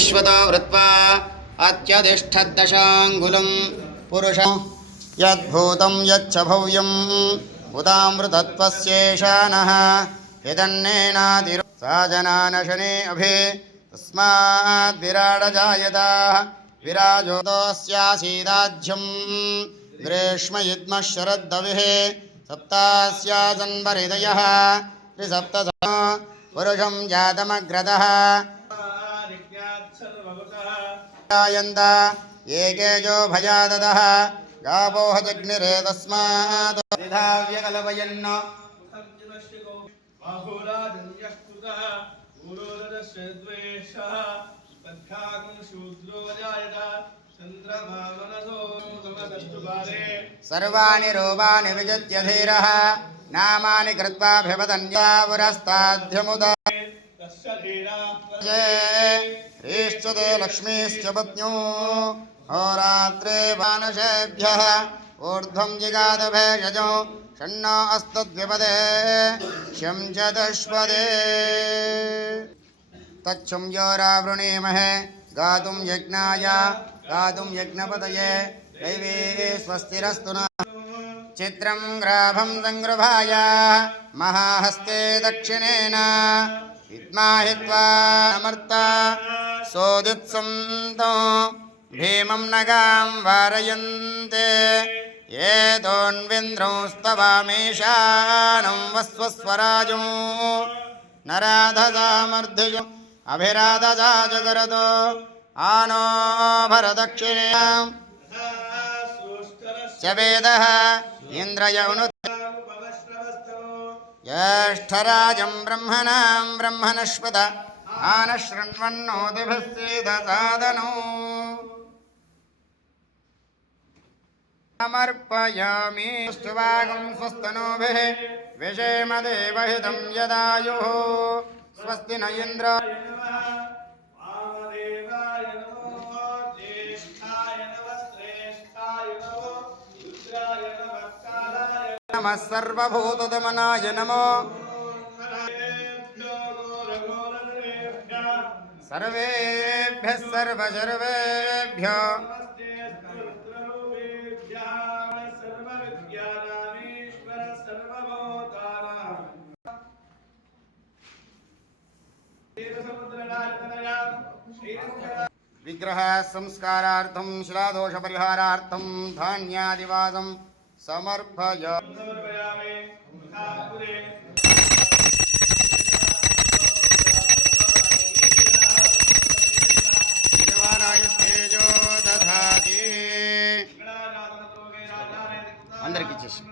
विश्वतो वृत्वा अत्यधिष्ठद्दशाङ्गुलं पुरुषं यद्भूतं यच्च भव्यम् उदामृतत्वस्येषानः यदन्नेनादिरु सा जनानशने अभि तस्माद्विराडजायताः विराजोदोऽस्यासीदाज्यं ग्रीष्मयुग्मः शरद्दविः सप्तास्याजन्महृदयः पुरुषं जातमग्रदः जायन्त एकेजो भजाददः गावोह जग्निरे तस्मात् विधाव्यकल्पयन् सर्वाणि रूपाणि विजित्य धीरः नामानि कृत्वाभिवदन्यापुरस्ताध्यमुदा ह्रीश्चते लक्ष्मीश्च पत्न्यो। होरात्रे मानसेभ्यः ऊर्ध्वं जिगादभेषजो षण्णो अस्तद्विपदे, शं च दश्वदे तच्छं योरावृणीमहे, गातुं यज्ञाय, गातुं यज्ञपतये। दैवे स्वस्तिरस्तु नः। चित्रं ग्राभं सङ्गृभाय महाहस्ते दक्षिणेन। विद्माहित्वा अमर्ता सोदित्सन्तो भीमं नगां वारयन्ते। ये दोन्विन्द्रंस्तवामेशानं वस्वस्वराजो नराधसामर्धिज अभिराधसा जगरतो आनो भरदक्षिण्याम् च वेदः इन्द्रयौनु ज्येष्ठराजं ब्रह्मणां ब्रह्मणस्पत आनशृण्वन्नोतिभिः सीदसादनो समर्पयामि ष्टुवागं स्वस्तनोभिः विषेमदेवहितं यदायुः स्वस्ति न इन्द्र वामदेवाय नमो ज्येष्ठाय नमः सर्वेभ्यः सर्वसर्वेभ्यो विग्रह संस्कारार्थं शिलादोषपरिहारार्थं धान्यादिवादं समर्पय। అందరికి ఇచ్చేసి.